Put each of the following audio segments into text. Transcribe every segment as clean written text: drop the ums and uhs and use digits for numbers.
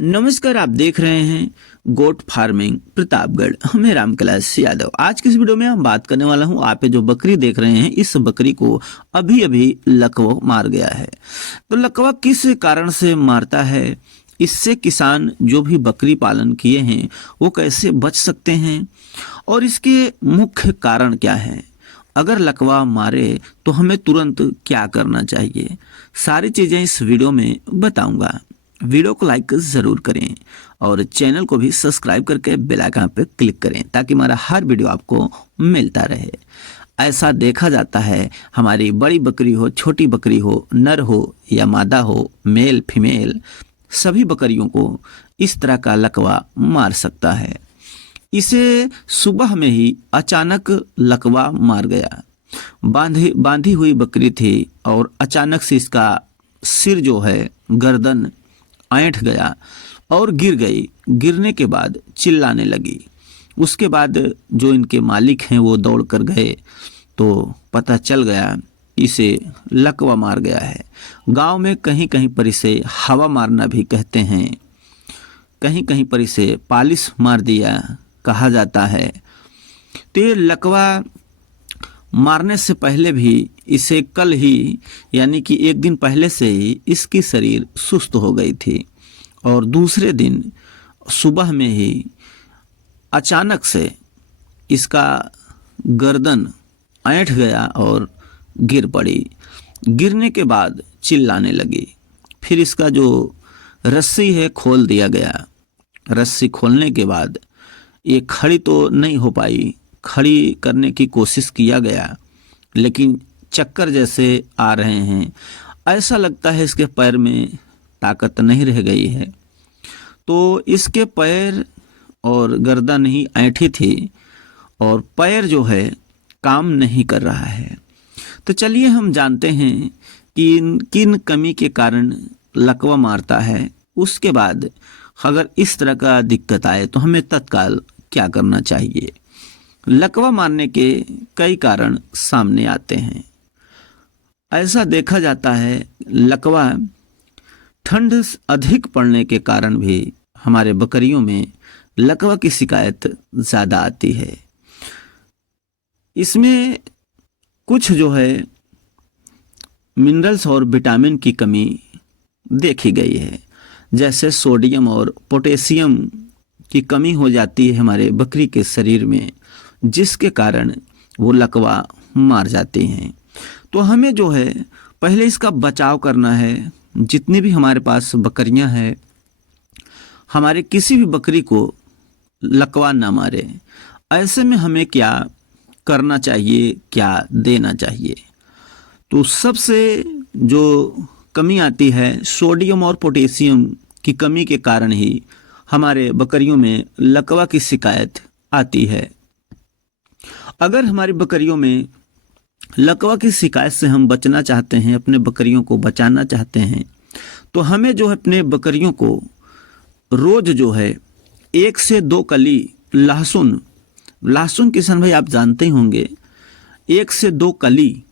नमस्कार, आप देख रहे हैं गोट फार्मिंग प्रतापगढ़। मैं रामकैलाश यादव। आज की इस वीडियो में हम बात करने वाला हूं, आप जो बकरी देख रहे हैं, इस बकरी को अभी अभी लकवा मार गया है। तो लकवा किस कारण से मारता है, इससे किसान जो भी बकरी पालन किए हैं वो कैसे बच सकते हैं और इसके मुख्य कारण क्या है। अगर लकवा मारे तो हमें तुरंत क्या करना चाहिए, सारी चीज़ें इस वीडियो में बताऊंगा। वीडियो को लाइक ज़रूर करें और चैनल को भी सब्सक्राइब करके बेल आइकन पर क्लिक करें ताकि हमारा हर वीडियो आपको मिलता रहे। ऐसा देखा जाता है, हमारी बड़ी बकरी हो, छोटी बकरी हो, नर हो या मादा हो, मेल फीमेल, सभी बकरियों को इस तरह का लकवा मार सकता है। इसे सुबह में ही अचानक लकवा मार गया। बांधी हुई बकरी थी और अचानक से इसका सिर जो है, गर्दन ऐंठ गया और गिर गई। गिरने के बाद चिल्लाने लगी। उसके बाद जो इनके मालिक हैं वो दौड़ कर गए तो पता चल गया इसे लकवा मार गया है। गांव में कहीं कहीं पर इसे हवा मारना भी कहते हैं, कहीं कहीं पर इसे पालिश मार दिया कहा जाता है। तो ये लकवा मारने से पहले भी इसे कल ही यानी कि एक दिन पहले से ही इसकी शरीर सुस्त हो गई थी और दूसरे दिन सुबह में ही अचानक से इसका गर्दन ऐंठ गया और गिर पड़ी। गिरने के बाद चिल्लाने लगी। फिर इसका जो रस्सी है खोल दिया गया। रस्सी खोलने के बाद ये खड़ी तो नहीं हो पाई, खड़ी करने की कोशिश किया गया लेकिन चक्कर जैसे आ रहे हैं, ऐसा लगता है इसके पैर में ताकत नहीं रह गई है। तो इसके पैर और गर्दन ही ऐंठी थी और पैर जो है काम नहीं कर रहा है। तो चलिए हम जानते हैं कि किन कमी के कारण लकवा मारता है। उसके बाद अगर इस तरह का दिक्कत आए तो हमें तत्काल क्या करना चाहिए। लकवा मारने के कई कारण सामने आते हैं। ऐसा देखा जाता है लकवा ठंड अधिक पड़ने के कारण भी हमारे बकरियों में लकवा की शिकायत ज़्यादा आती है। इसमें कुछ जो है मिनरल्स और विटामिन की कमी देखी गई है, जैसे सोडियम और पोटेशियम की कमी हो जाती है हमारे बकरी के शरीर में, जिसके कारण वो लकवा मार जाती हैं। तो हमें जो है पहले इसका बचाव करना है। जितनी भी हमारे पास बकरियां हैं, हमारे किसी भी बकरी को लकवा ना मारे। ऐसे में हमें क्या करना चाहिए, क्या देना चाहिए। तो सबसे जो कमी आती है सोडियम और पोटेशियम की कमी के कारण ही हमारे बकरियों में लकवा की शिकायत आती है। अगर हमारी बकरियों में लकवा की शिकायत से हम बचना चाहते हैं, अपने बकरियों को बचाना चाहते हैं, तो हमें जो है अपने बकरियों को रोज जो है 1 से 2 कली लहसुन किसान भाई आप जानते ही होंगे, 1 से 2 कली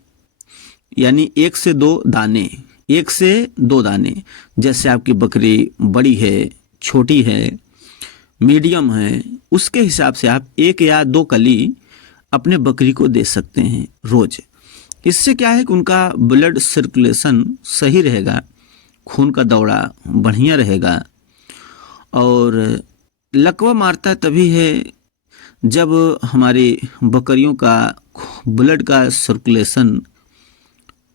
यानी 1 से 2 दाने, 1 से 2 दाने। जैसे आपकी बकरी बड़ी है, छोटी है, मीडियम है, उसके हिसाब से आप 1 या 2 कली अपने बकरी को दे सकते हैं रोज। इससे क्या है कि उनका ब्लड सर्कुलेशन सही रहेगा, खून का दौरा बढ़िया रहेगा। और लकवा मारता तभी है जब हमारी बकरियों का ब्लड का सर्कुलेशन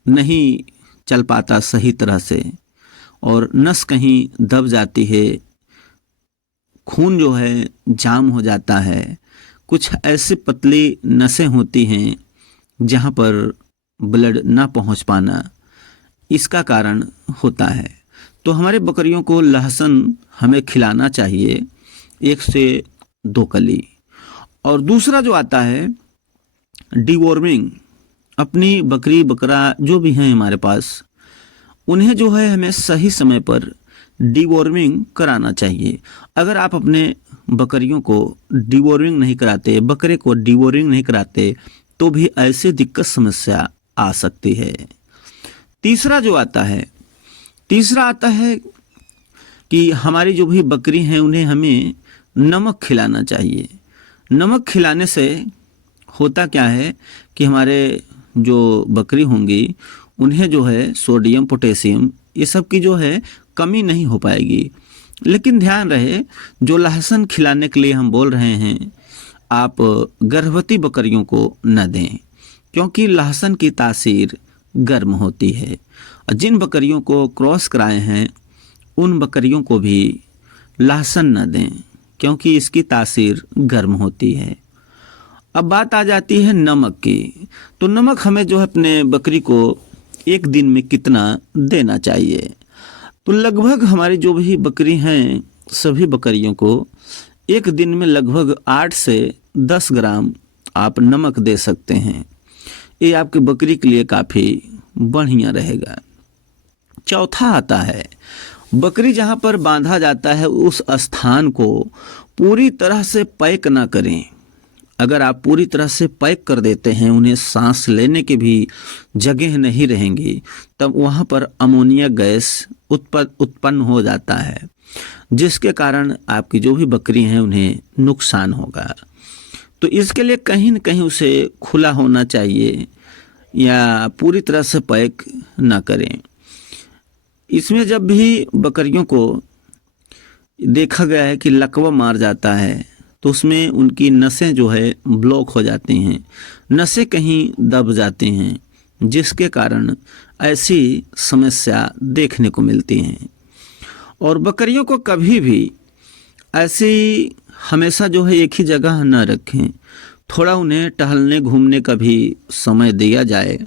नहीं चल पाता सही तरह से और नस कहीं दब जाती है, खून जो है जाम हो जाता है। कुछ ऐसी पतली नसें होती हैं जहाँ पर ब्लड ना पहुँच पाना इसका कारण होता है। तो हमारे बकरियों को लहसुन हमें खिलाना चाहिए 1 से 2 कली। और दूसरा जो आता है डिवॉर्मिंग। अपनी बकरी बकरा जो भी हैं हमारे पास, उन्हें जो है हमें सही समय पर डिवॉर्मिंग कराना चाहिए। अगर आप अपने बकरियों को डिवॉर्मिंग नहीं कराते, बकरे को डिवॉर्मिंग नहीं कराते, तो भी ऐसे दिक्कत समस्या आ सकती है। तीसरा आता है कि हमारी जो भी बकरी हैं उन्हें हमें नमक खिलाना चाहिए। नमक खिलाने से होता क्या है कि हमारे जो बकरी होंगी उन्हें जो है सोडियम पोटेशियम ये सब की जो है कमी नहीं हो पाएगी। लेकिन ध्यान रहे, जो लहसुन खिलाने के लिए हम बोल रहे हैं आप गर्भवती बकरियों को न दें, क्योंकि लहसुन की तासीर गर्म होती है। जिन बकरियों को क्रॉस कराए हैं उन बकरियों को भी लहसुन न दें, क्योंकि इसकी तासीर गर्म होती है। अब बात आ जाती है नमक की। तो नमक हमें जो है अपने बकरी को एक दिन में कितना देना चाहिए। तो लगभग हमारी जो भी बकरी हैं सभी बकरियों को एक दिन में लगभग 8 से 10 ग्राम आप नमक दे सकते हैं। ये आपकी बकरी के लिए काफ़ी बढ़िया रहेगा। चौथा आता है, बकरी जहाँ पर बांधा जाता है उस स्थान को पूरी तरह से पैक ना करें। अगर आप पूरी तरह से पैक कर देते हैं, उन्हें सांस लेने की भी जगह नहीं रहेंगी, तब वहाँ पर अमोनिया गैस उत्पन्न हो जाता है, जिसके कारण आपकी जो भी बकरी हैं उन्हें नुकसान होगा। तो इसके लिए कहीं न कहीं उसे खुला होना चाहिए या पूरी तरह से पैक ना करें। इसमें जब भी बकरियों को देखा गया है कि लकवा मार जाता है तो उसमें उनकी नसें जो है ब्लॉक हो जाती हैं, नसें कहीं दब जाती हैं, जिसके कारण ऐसी समस्या देखने को मिलती हैं। और बकरियों को कभी भी ऐसी हमेशा जो है एक ही जगह न रखें, थोड़ा उन्हें टहलने घूमने का भी समय दिया जाए।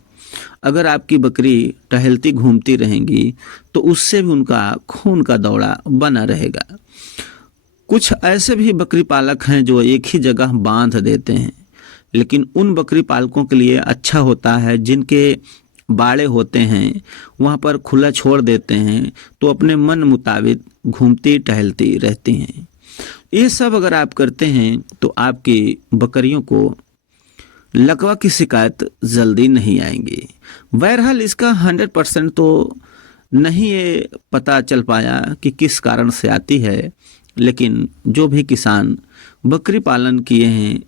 अगर आपकी बकरी टहलती घूमती रहेंगी तो उससे भी उनका खून का दौरा बना रहेगा। कुछ ऐसे भी बकरी पालक हैं जो एक ही जगह बांध देते हैं, लेकिन उन बकरी पालकों के लिए अच्छा होता है जिनके बाड़े होते हैं वहाँ पर खुला छोड़ देते हैं तो अपने मन मुताबिक घूमती टहलती रहती हैं। ये सब अगर आप करते हैं तो आपकी बकरियों को लकवा की शिकायत जल्दी नहीं आएंगी। बहरहाल इसका 100% तो नहीं ये पता चल पाया कि किस कारण से आती है, लेकिन जो भी किसान बकरी पालन किए हैं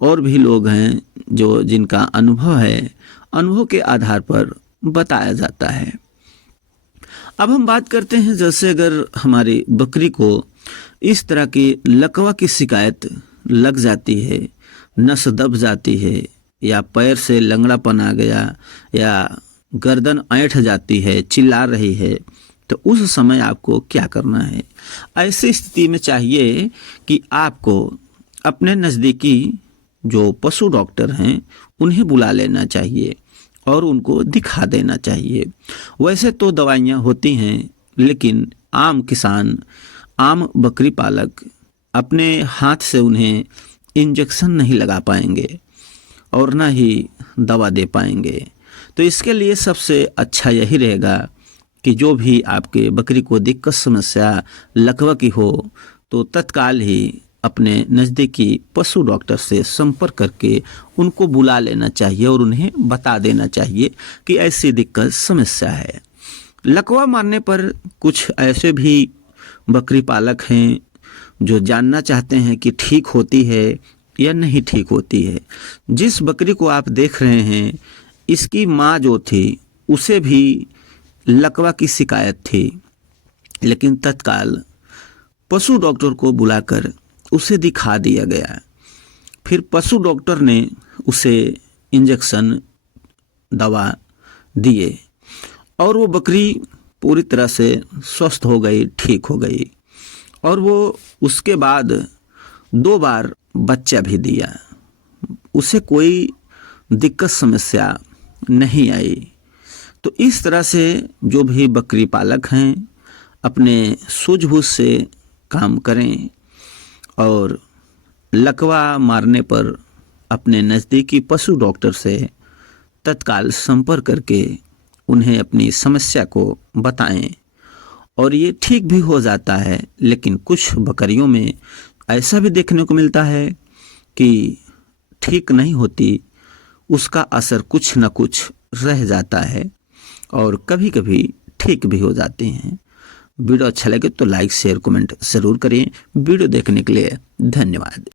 और भी लोग हैं जो जिनका अनुभव है, अनुभव के आधार पर बताया जाता है। अब हम बात करते हैं, जैसे अगर हमारी बकरी को इस तरह की लकवा की शिकायत लग जाती है, नस दब जाती है या पैर से लंगड़ापन आ गया या गर्दन ऐंठ जाती है, चिल्ला रही है, तो उस समय आपको क्या करना है। ऐसी स्थिति में चाहिए कि आपको अपने नज़दीकी जो पशु डॉक्टर हैं उन्हें बुला लेना चाहिए और उनको दिखा देना चाहिए। वैसे तो दवाइयाँ होती हैं, लेकिन आम किसान, आम बकरी पालक अपने हाथ से उन्हें इंजेक्शन नहीं लगा पाएंगे और ना ही दवा दे पाएंगे। तो इसके लिए सबसे अच्छा यही रहेगा कि जो भी आपके बकरी को दिक्कत समस्या लकवा की हो तो तत्काल ही अपने नज़दीकी पशु डॉक्टर से संपर्क करके उनको बुला लेना चाहिए और उन्हें बता देना चाहिए कि ऐसी दिक्कत समस्या है। लकवा मारने पर कुछ ऐसे भी बकरी पालक हैं जो जानना चाहते हैं कि ठीक होती है या नहीं ठीक होती है। जिस बकरी को आप देख रहे हैं, इसकी माँ जो थी उसे भी लकवा की शिकायत थी, लेकिन तत्काल पशु डॉक्टर को बुलाकर उसे दिखा दिया गया। फिर पशु डॉक्टर ने उसे इंजेक्शन दवा दिए और वो बकरी पूरी तरह से स्वस्थ हो गई, ठीक हो गई और वो उसके बाद 2 बार बच्चा भी दिया। उसे कोई दिक्कत समस्या नहीं आई। तो इस तरह से जो भी बकरी पालक हैं अपने सूझबूझ से काम करें और लकवा मारने पर अपने नज़दीकी पशु डॉक्टर से तत्काल संपर्क करके उन्हें अपनी समस्या को बताएं और ये ठीक भी हो जाता है। लेकिन कुछ बकरियों में ऐसा भी देखने को मिलता है कि ठीक नहीं होती, उसका असर कुछ न कुछ रह जाता है और कभी कभी ठीक भी हो जाते हैं। वीडियो अच्छा लगे तो लाइक शेयर कमेंट जरूर करें। वीडियो देखने के लिए धन्यवाद।